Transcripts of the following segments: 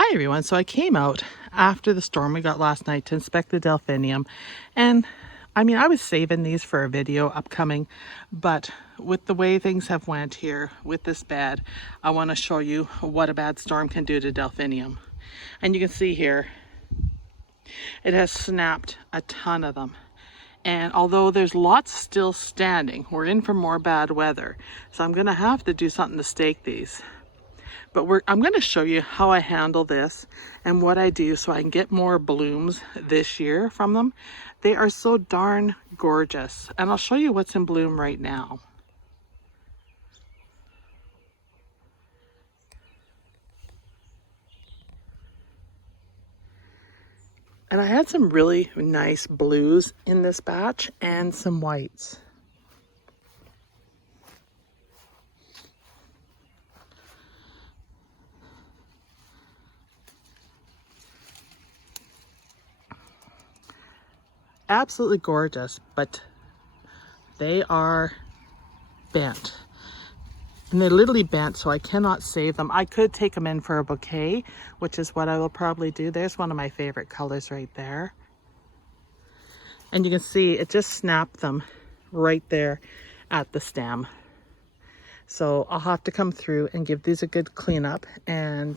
Hi everyone, so I came out after the storm we got last night to inspect the Delphinium, and I was saving these for a video upcoming, but with the way things have went here with this bed, I want to show you what a bad storm can do to Delphinium. And you can see here, it has snapped a ton of them. And although there's lots still standing, we're in for more bad weather, so I'm gonna have to do something to stake these. But I'm going to show you how I handle this and what I do so I can get more blooms this year from them. They are so darn gorgeous. And I'll show you what's in bloom right now. And I had some really nice blues in this batch and some whites. Absolutely gorgeous, but they are bent. And they're literally bent, so I cannot save them. I could take them in for a bouquet, which is what I will probably do. There's one of my favorite colors right there. And you can see it just snapped them right there at the stem. So I'll have to come through and give these a good cleanup. And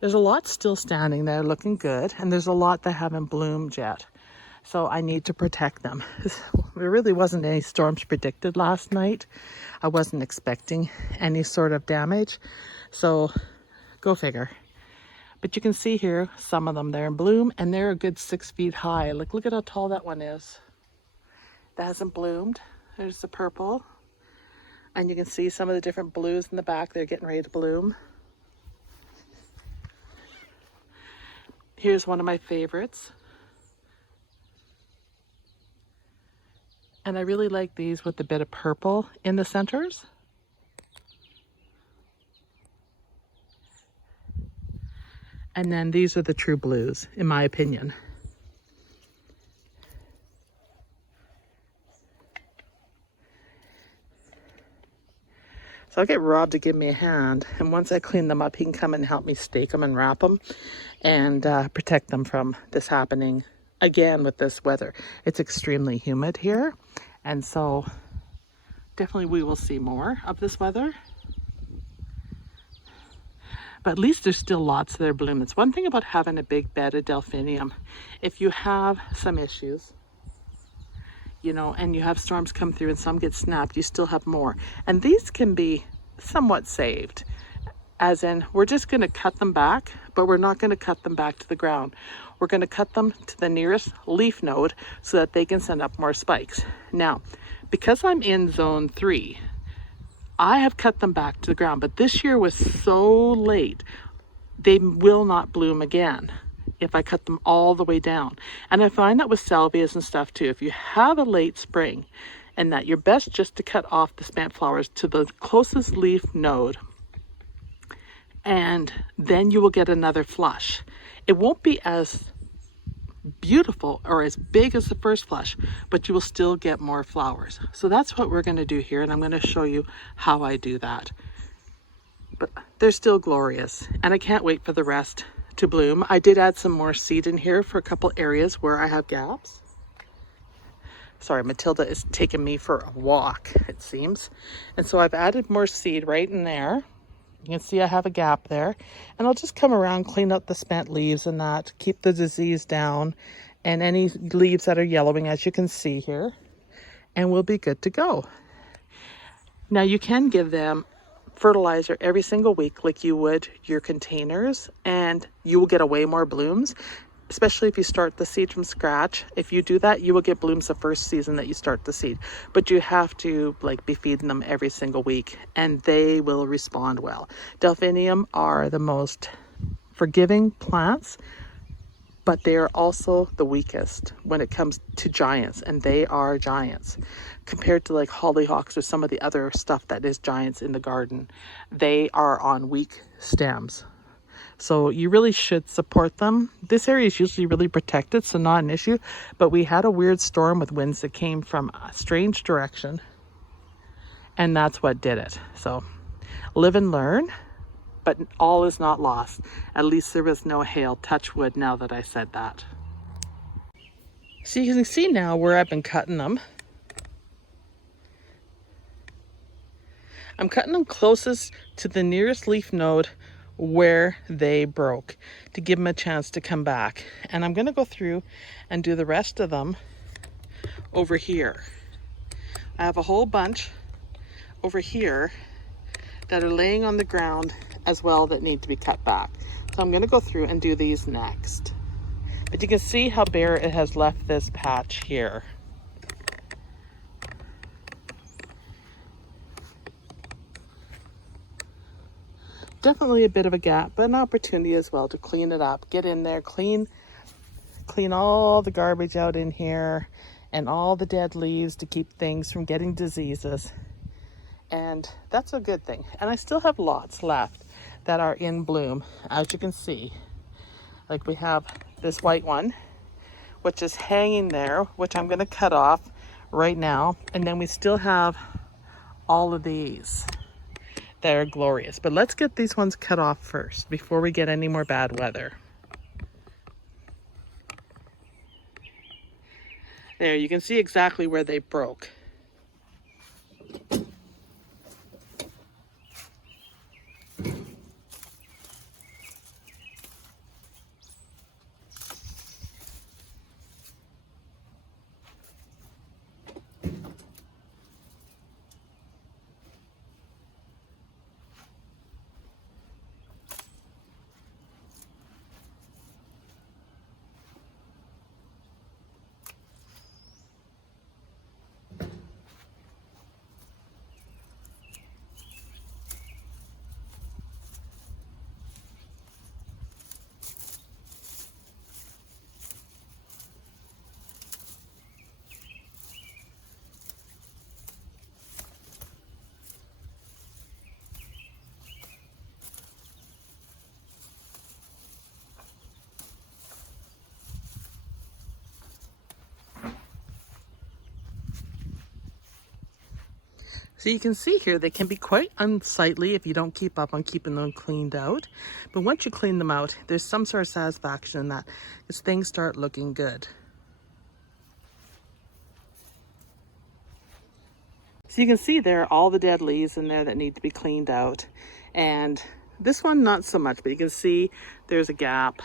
there's a lot still standing there looking good. And there's a lot that haven't bloomed yet. So I need to protect them. There really wasn't any storms predicted last night. I wasn't expecting any sort of damage. So go figure. But you can see here, some of them, they're in bloom and they're a good 6 feet high. Like, look at how tall that one is. That hasn't bloomed. There's the purple. And you can see some of the different blues in the back. They're getting ready to bloom. Here's one of my favorites. And I really like these with a bit of purple in the centers. And then these are the true blues, in my opinion. So I'll get Rob to give me a hand. And once I clean them up, he can come and help me stake them and wrap them and protect them from this happening again with this weather. It's extremely humid here. And so definitely we will see more of this weather. But at least there's still lots that are blooming. It's one thing about having a big bed of Delphinium. If you have some issues, you know, and you have storms come through and some get snapped, you still have more. And these can be somewhat saved. As in, we're just going to cut them back, but we're not going to cut them back to the ground. We're going to cut them to the nearest leaf node so that they can send up more spikes. Now, because I'm in zone 3, I have cut them back to the ground, but this year was so late, they will not bloom again if I cut them all the way down. And I find that with salvias and stuff too, if you have a late spring, and that you're best just to cut off the spent flowers to the closest leaf node, and then you will get another flush. It won't be as beautiful or as big as the first flush, but you will still get more flowers. So that's what we're going to do here, and I'm going to show you how I do that. But they're still glorious, and I can't wait for the rest to bloom. I did add some more seed in here for a couple areas where I have gaps. Sorry, Matilda is taking me for a walk, it seems. And so I've added more seed right in there. You can see I have a gap there, and I'll just come around, clean up the spent leaves and that, keep the disease down and any leaves that are yellowing, as you can see here, and we'll be good to go. Now you can give them fertilizer every single week like you would your containers, and you will get away more blooms, especially if you start the seed from scratch. If you do that, you will get blooms the first season that you start the seed, but you have to be feeding them every single week, and they will respond well. Delphinium are the most forgiving plants, but they are also the weakest when it comes to giants, and they are giants compared to like hollyhocks or some of the other stuff that is giants in the garden. They are on weak stems. So you really should support them. This area is usually really protected, so not an issue. But we had a weird storm with winds that came from a strange direction, and that's what did it. So live and learn. but all is not lost. At least there was no hail. Touch wood now that I said that. So you can see now where I've been cutting them. I'm cutting them closest to the nearest leaf node where they broke to give them a chance to come back. And I'm going to go through and do the rest of them over here. I have a whole bunch over here that are laying on the ground as well that need to be cut back. So I'm going to go through and do these next. But you can see how bare it has left this patch here. Definitely a bit of a gap, but an opportunity as well to clean it up. Get in there, clean all the garbage out in here and all the dead leaves to keep things from getting diseases. And that's a good thing. And I still have lots left that are in bloom, as you can see. Like we have this white one, which is hanging there, which I'm going to cut off right now. And then we still have all of these. They're glorious, but let's get these ones cut off first before we get any more bad weather. There, you can see exactly where they broke. So you can see here, they can be quite unsightly if you don't keep up on keeping them cleaned out. But once you clean them out, there's some sort of satisfaction in that as things start looking good. So you can see there are all the dead leaves in there that need to be cleaned out. And this one, not so much, but you can see there's a gap.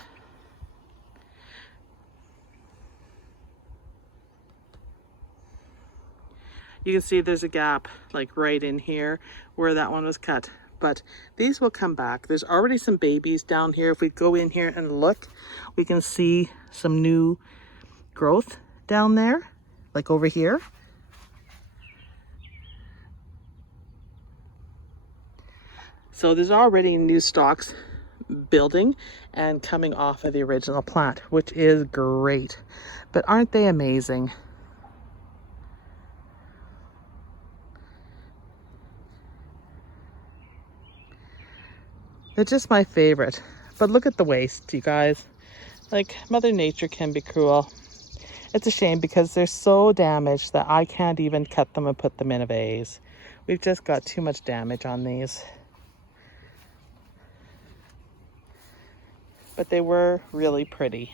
You can see there's a gap like right in here where that one was cut, but these will come back. There's already some babies down here. If we go in here and look, we can see some new growth down there, like over here. So there's already new stalks building and coming off of the original plant, which is great. But aren't they amazing? They're just my favorite. But look at the waste, you guys. Like, Mother Nature can be cruel. It's a shame because they're so damaged that I can't even cut them and put them in a vase. We've just got too much damage on these. But they were really pretty.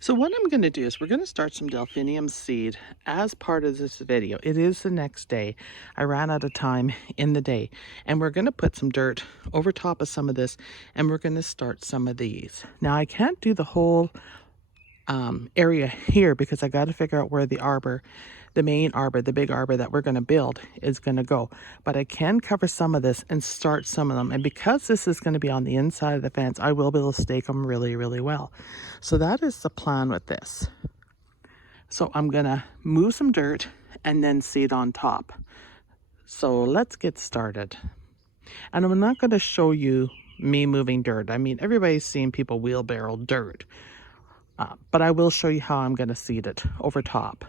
So what I'm going to do is we're going to start some delphinium seed as part of this video. It is the next day. I ran out of time in the day, and we're going to put some dirt over top of some of this, and we're going to start some of these. Now I can't do the whole area here because I got to figure out where the arbor, the main arbor, the big arbor that we're going to build is going to go. But I can cover some of this and start some of them. And because this is going to be on the inside of the fence, I will be able to stake them really, really well. So that is the plan with this. So I'm going to move some dirt and then seed on top. So let's get started. And I'm not going to show you me moving dirt. I mean, everybody's seen people wheelbarrow dirt. But I will show you how I'm going to seed it over top.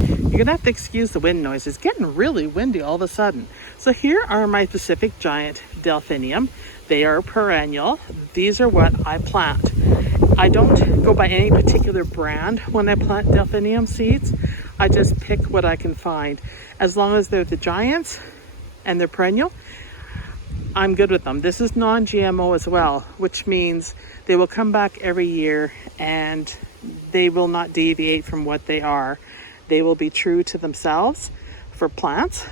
You're going to have to excuse the wind noise. It's getting really windy all of a sudden. So here are my Pacific Giant Delphinium. They are perennial. These are what I plant. I don't go by any particular brand when I plant delphinium seeds. I just pick what I can find. As long as they're the giants and they're perennial, I'm good with them. This is non-GMO as well, which means they will come back every year and they will not deviate from what they are. They will be true to themselves for plants.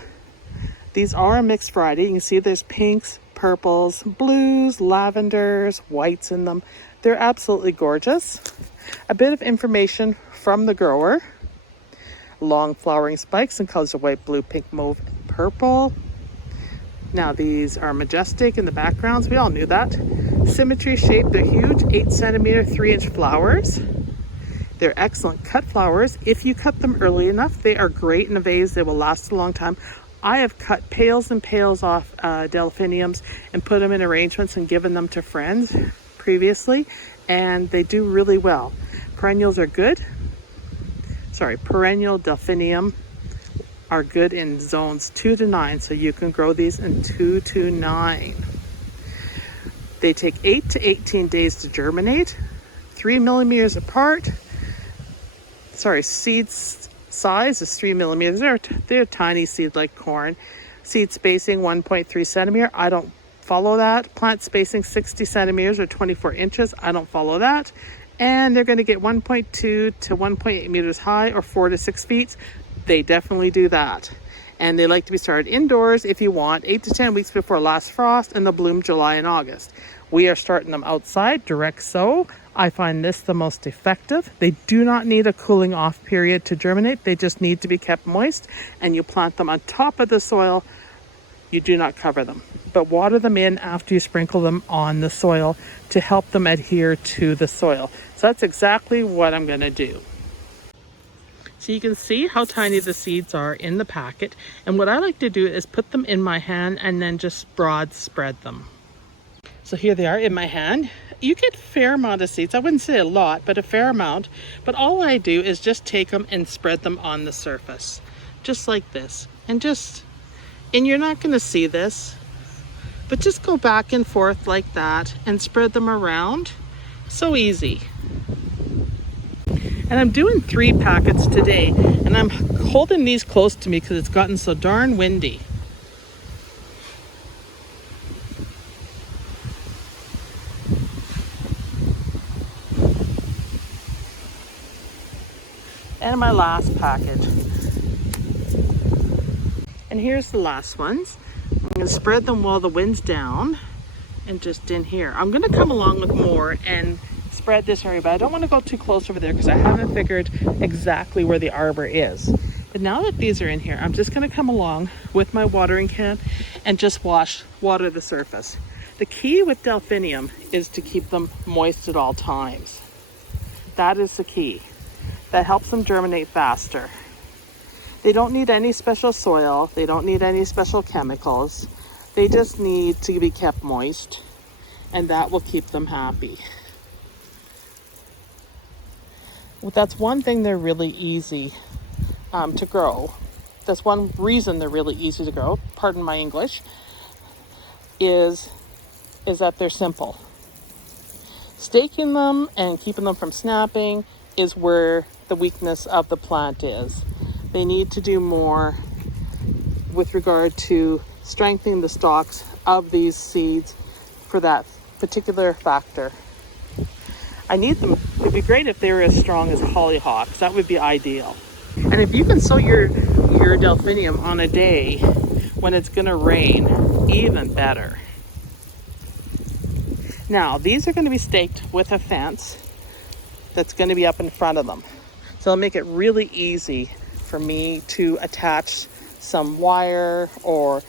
These are a mixed variety. You can see there's pinks, purples, blues, lavenders, whites in them. They're absolutely gorgeous. A bit of information from the grower. Long flowering spikes in colors of white, blue, pink, mauve, and purple. Now these are majestic in the backgrounds. We all knew that. Symmetry, shape, they're huge. 8 centimeter, 3-inch flowers. They're excellent cut flowers. If you cut them early enough, they are great in a vase. They will last a long time. I have cut pails and pails off Delphiniums and put them in arrangements and given them to friends previously, and they do really well. Perennials are good. Perennial Delphinium are good in zones 2 to 9, so you can grow these in 2 to 9. They take 8 to 18 days to germinate, 3 millimeters apart. Seeds size is 3 millimeters. They're a tiny seed like corn. Seed spacing 1.3 centimeter. I don't follow that. Plant spacing 60 centimeters or 24 inches. I don't follow that. And they're going to get 1.2 to 1.8 meters high or 4 to 6 feet. They definitely do that. And they like to be started indoors if you want, 8 to 10 weeks before last frost, and they'll bloom July and August. We are starting them outside, direct sow. I find this the most effective. They do not need a cooling off period to germinate. They just need to be kept moist, and you plant them on top of the soil. You do not cover them, but water them in after you sprinkle them on the soil to help them adhere to the soil. So that's exactly what I'm going to do. So you can see how tiny the seeds are in the packet. And what I like to do is put them in my hand and then just broad spread them. So here they are in my hand. You get a fair amount of seeds. I wouldn't say a lot, but a fair amount. But all I do is just take them and spread them on the surface, just like this. And you're not going to see this, but just go back and forth like that and spread them around. So easy. And I'm doing 3 packets today, and I'm holding these close to me because it's gotten so darn windy. And my last packet. And here's the last ones. I'm going to spread them while the wind's down and just in here. I'm going to come along with more and spread this area, but I don't want to go too close over there because I haven't figured exactly where the arbor is. But now that these are in here, I'm just going to come along with my watering can and just water the surface. The key with Delphinium is to keep them moist at all times. That is the key. That helps them germinate faster. They don't need any special soil. They don't need any special chemicals. They just need to be kept moist, and that will keep them happy. Well, that's one thing they're really easy to grow. That's one reason they're really easy to grow, pardon my English, is that they're simple. Staking them and keeping them from snapping is where the weakness of the plant is. They need to do more with regard to strengthening the stalks of these seeds for that particular factor. I need them. It'd be great if they were as strong as hollyhocks. That would be ideal. And if you can sow your Delphinium on a day when it's going to rain, even better. Now, these are going to be staked with a fence that's going to be up in front of them. So it'll make it really easy for me to attach some wire or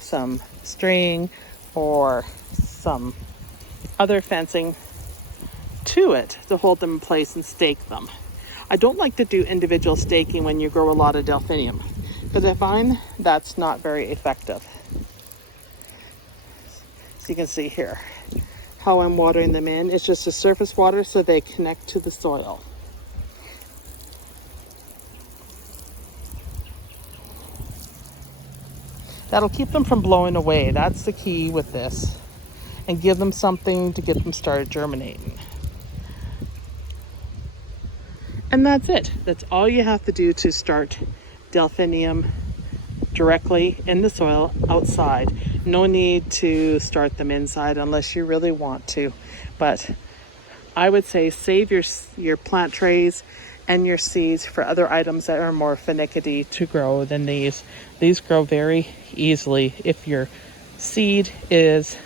some string or some other fencing to it to hold them in place and stake them. I don't like to do individual staking when you grow a lot of Delphinium because I find that's not very effective. So you can see here how I'm watering them in. It's just a surface water so they connect to the soil. That'll keep them from blowing away. That's the key with this. And give them something to get them started germinating. And that's it. That's all you have to do to start Delphinium directly in the soil outside. No need to start them inside unless you really want to. But I would say save your plant trays and your seeds for other items that are more finicky to grow than these. These grow very easily if your seed is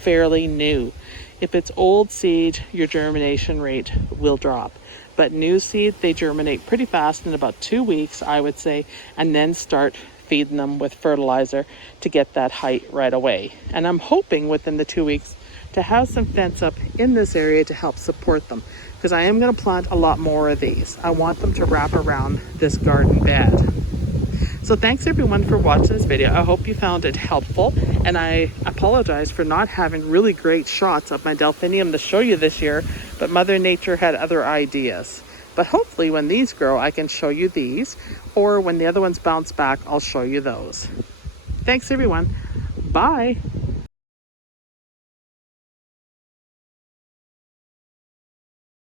fairly new. If it's old seed, your germination rate will drop. But new seed, they germinate pretty fast in about 2 weeks, I would say, and then start feeding them with fertilizer to get that height right away. And I'm hoping within the 2 weeks to have some fence up in this area to help support them, because I am going to plant a lot more of these. I want them to wrap around this garden bed. So thanks everyone for watching this video. I hope you found it helpful, and I apologize for not having really great shots of my Delphinium to show you this year, but Mother Nature had other ideas. But hopefully when these grow, I can show you these, or when the other ones bounce back, I'll show you those. Thanks everyone. Bye.